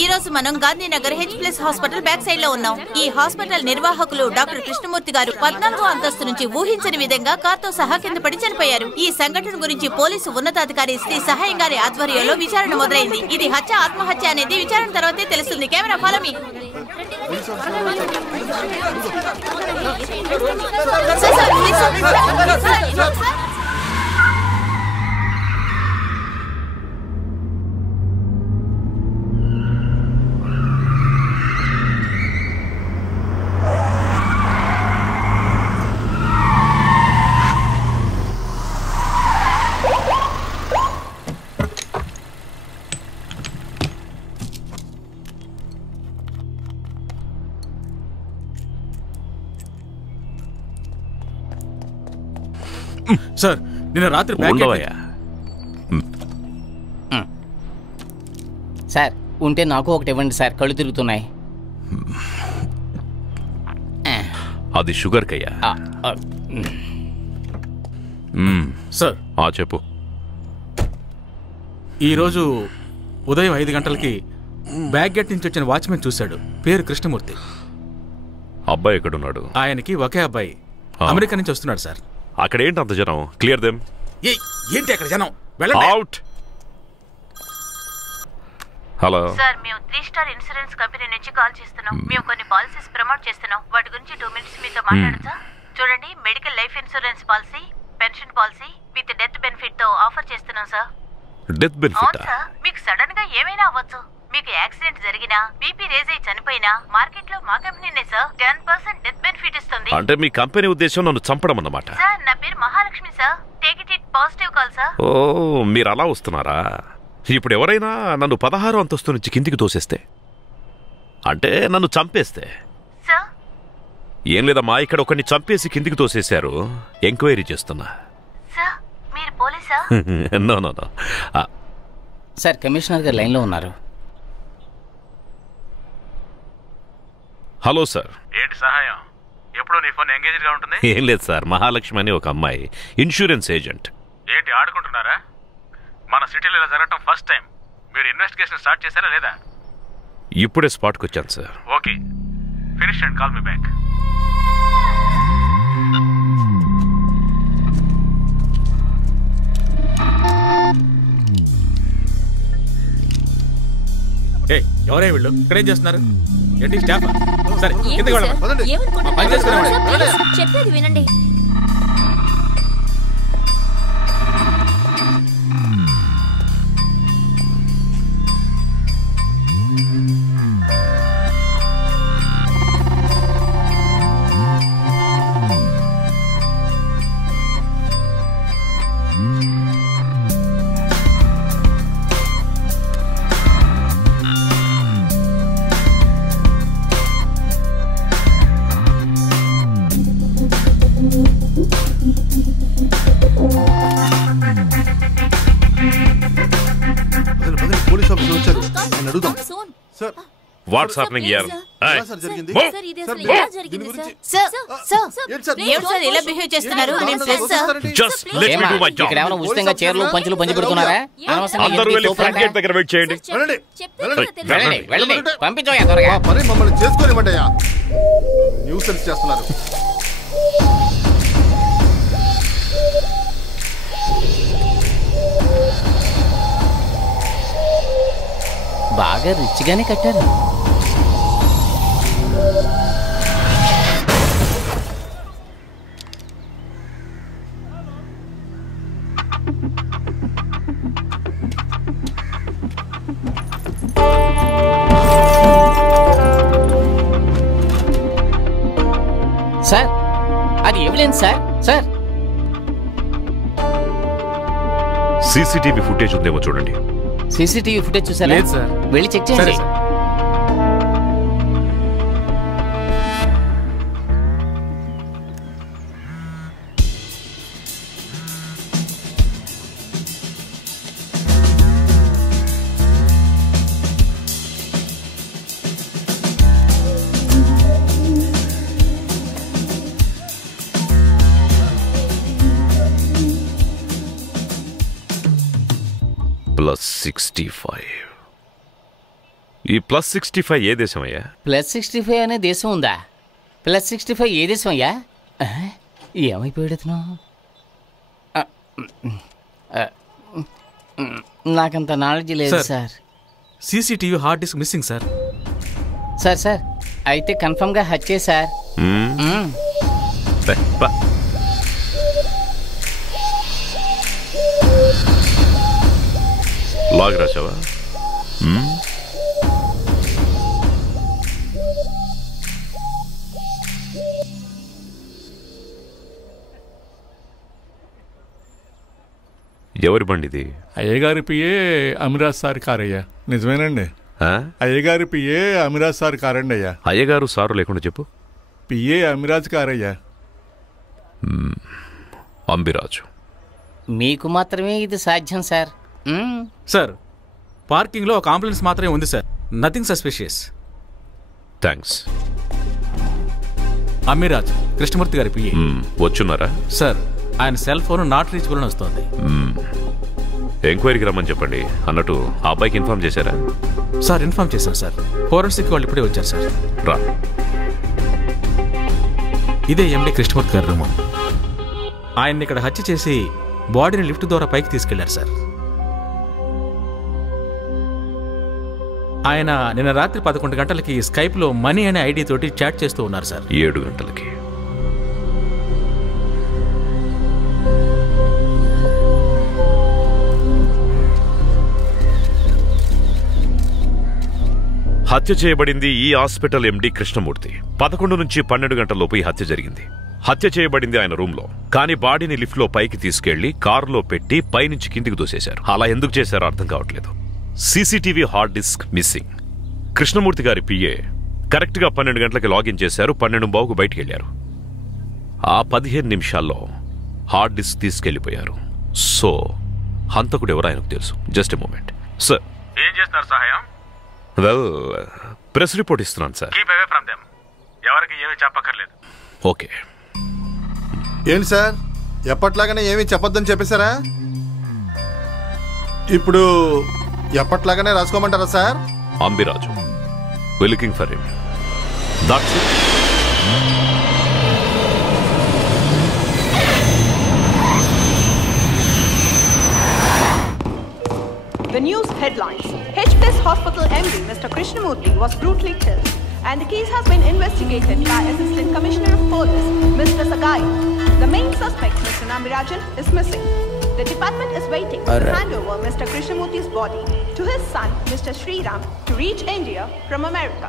ఈ రోజు మనం Gandhinagar H+ hospital back side లో ఉన్నాం. ఈ హాస్పిటల్ నిర్వాహకులు డాక్టర్ కృష్ణమూర్తి గారు 14వ అంతస్తు నుంచి ఊహించని విధంగా కార్తో సహా కింద పడి చనిపోయారు. ఈ సంఘటన గురించి పోలీసు ఉన్నతాధికారి శ్రీ సహాయం గారి ఆధ్వర్యంలో విచారణ మొదలైంది. ఇది హత్య ఆత్మహత్య అనేది విచారణ తర్వాతే తెలుస్తుంది. Camera follow me. సార్ నిన్న రాత్రి సార్ ఉంటే నాకు ఒకటి ఇవ్వండి సార్, కళ్ళు తిరుగుతున్నాయి. అది షుగర్ కయ్యా. సార్ చెప్పు. ఈరోజు ఉదయం 5 గంటలకి బ్యాక్ గేట్ నుంచి వచ్చిన వాచ్మెన్ చూశాడు. పేరు కృష్ణమూర్తి. అబ్బాయి ఎక్కడున్నాడు? ఆయనకి ఒకే అబ్బాయి అమెరికా నుంచి వస్తున్నాడు సార్. అక్కడేంటి అంత జనం? Clear them. ఏంటి అక్కడ జనం? అవుట్. హలో సార్, మేము 3 స్టార్ ఇన్సూరెన్స్ కంపెనీ నుంచి కాల్ చేస్తున్నాం. మేము కొన్ని పాలసీస్ ప్రమోట్ చేస్తున్నాం. వాటి గురించి 2 మినిట్స్ మీతో మాట్లాడచ్చా? చూడండి, medical life insurance policy, pension policy with death benefit తో ఆఫర్ చేస్తున్నాం సార్. Death benefit? సార్, మీకు సడన్ గా ఏమైనా అవ్వచ్చు. మీకు యాక్సిడెంట్ జరిగినా, బీపీ రేజ్ అయి చనిపోయినా మార్కెట్ లో మా కంపెనీనే సార్ 10% డెత్ బెనిఫిట్ ఇస్తుంది. అంటే మీ కంపెనీ ఉద్దేశం నన్ను చంపడం అన్నమాట? సార్, నా పేరు Mahalakshmi sir. Take it positive call sir. ఓ, మీరు అలా వస్తున్నారా? ఇప్పుడు ఎవరైనా నన్ను 16వ అంతస్తు నుంచి కిందికి తోసేస్తే, అంటే నన్ను చంపేస్తే? సార్, ఏం లేదమ్మా, ఇక్కడ ఒకరిని చంపేసి కిందికి తోసేశారు. ఎంక్వైరీ చేస్తున్నా. సార్, మీరు పోలీసా? No no no. Sir, commissioner గారు లైన్లో ఉన్నారు. Hello sir. ఏంటి సహాయం? ఎప్పుడు నీ ఫోన్ ఎంగేజ్డ్ గా ఉంటుంది? ఏం లేదు సార్, మహాలక్ష్మి అని ఒక అమ్మాయి, ఇన్సూరెన్స్ ఏజెంట్. ఏంటి ఆడుకుంటున్నారా? మన సిటీలో ఇలా జరగటం ఫస్ట్ టైం. మీరు ఇన్వెస్టిగేషన్ స్టార్ట్ చేశారా లేదా? ఇప్పుడే స్పాట్కి వచ్చాను sir. Okay, finish and call me back. ఎవరే వీళ్ళు? ఇక్కడేం చేస్తున్నారు? ఏంటి స్టాఫ్? సరే కిందకి వెళ్ళండి. చెప్పేది వినండి. What's happening here? ఇలా బిహేవ్ చేస్తున్నారు. Just let me do my job. ఇక్కడ ఏమైనా ఉచితంగా చీరలు పంచులు పంచి పెడుతున్నారా? అందరూ వెళ్ళి ఫ్రంట్ గేట్ దగ్గర వెయిట్ చేయండి. వెళ్ళండి, పంపించోయా త్వరగా. పని మమ్మల్ని చేసుకోనివ్వండియా. న్యూసెన్స్ చేస్తున్నారు. బాగా రిచ్గానే కట్టారు. సార్, అది evidence sir. Sir, CCTV footage ఉందేమో చూడండి. సీసీటీవీ ఫుటేజ్ చూసారా? లేదు సార్. వెళ్ళి చెక్ చేయండి. +65. ఈ +65 ఏ దేశం అయ్యా? +65 అనే దేశం ఉందా? +65 ఏ దేశం అయ్యా? ఏమైపోయాడు అతను? నాకంత నాలెడ్జ్ లేదు sir. CCTV hard disk missing sir. Sir అయితే కన్ఫర్మ్గా హత్యే సార్. లాగ్ రాసావా? ఎవరి బండిది? అయ్యగారి పిఏ అమిరాజ్ సార్ కారయ్యా. నిజమేనండి. అయ్యగారి పిఏ అమిరాజ్ సార్ కారండి అయ్యా. అయ్యగారు సారు లేకుండా చెప్పు. పిఏ అమిరాజ్ కారయ్యా. అంబిరాజు. మీకు మాత్రమే ఇది సాధ్యం సార్. సార్ పార్కింగ్లో ఒక అంబులెన్స్ మాత్రమే ఉంది sir. Nothing suspicious. Thanks. Ammiraj Krishnamurthy గారి పిఏ వచ్చున్నారా? సార్ ఆయన సెల్ ఫోన్ నాట్ రీచబుల్ అని వస్తుంది. ఎంక్వైరీకి రమ్మని చెప్పండి. అన్నట్టు ఆ అబ్బాయికి ఇన్ఫార్మ్ చేశారా? సార్ ఇన్ఫార్మ్ చేశాను సార్. ఫోరెన్సిక్ వాళ్ళు ఇప్పుడే వచ్చారు సార్. రా. ఇదే ఎండి కృష్ణమూర్తి గారి రూమ్. ఆయన్ని ఇక్కడ హత్య చేసి బాడీని లిఫ్ట్ ద్వారా పైకి తీసుకెళ్లారు సార్. ఆయన నిన్న రాత్రి 11 గంటలకి స్కైప్లో మనీ అనే ఐడి తోటి చాట్ చేస్తూ ఉన్నారు సార్. 7 గంటలకి. హత్య చేయబడింది ఈ హాస్పిటల్ ఎండి కృష్ణమూర్తి. 11 నుంచి 12 గంటలలోపు ఈ హత్య జరిగింది. హత్య చేయబడింది ఆయన రూమ్లో. కానీ బాడీని లిఫ్ట్లో పైకి తీసుకెళ్లి కారులో పెట్టి పైనుంచి కిందికి దూసేశారు. అలా ఎందుకు చేశారో అర్థం కావట్లేదు. CCTV hard disk missing. Krishnamurthy గారి పిఏ కరెక్ట్గా 12 గంటలకి లాగిన్ చేశారు. 12:15కు బయటికి వెళ్ళారు. ఆ 15 నిమిషాల్లో హార్డ్ డిస్క్ తీసుకెళ్లిపోయారు. సో హంతకుడు ఎవరో ఆయనకు తెలుసు. Just a moment sir. ఏం చేస్తున్నారు సహాయం? వెల్, ప్రెస్ రిపోర్ట్ ఇస్తున్నాను sir. Keep away from them. ఎవరికి ఏమీ చెప్పక్కర్లేదు. ఓకే. ఏంటి సార్ ఎప్పట్లాగానే ఏమీ చెప్పొద్దని చెప్పేశారా? ఇప్పుడు ఎప్పట్లాగానే రాసుకోమంటారా sir? Ambiraju. We're looking for him. That's it. The news headlines. H+ Hospital MD Mr. Krishnamurthy was brutally killed, and the case has been investigated by Assistant Commissioner of Police Mr. Sagai. The main suspect, Mr. Nambirajan, is missing. The department is waiting to hand over Mr. Krishnamurthy's body to his son, Mr. Sriram, to reach India from America.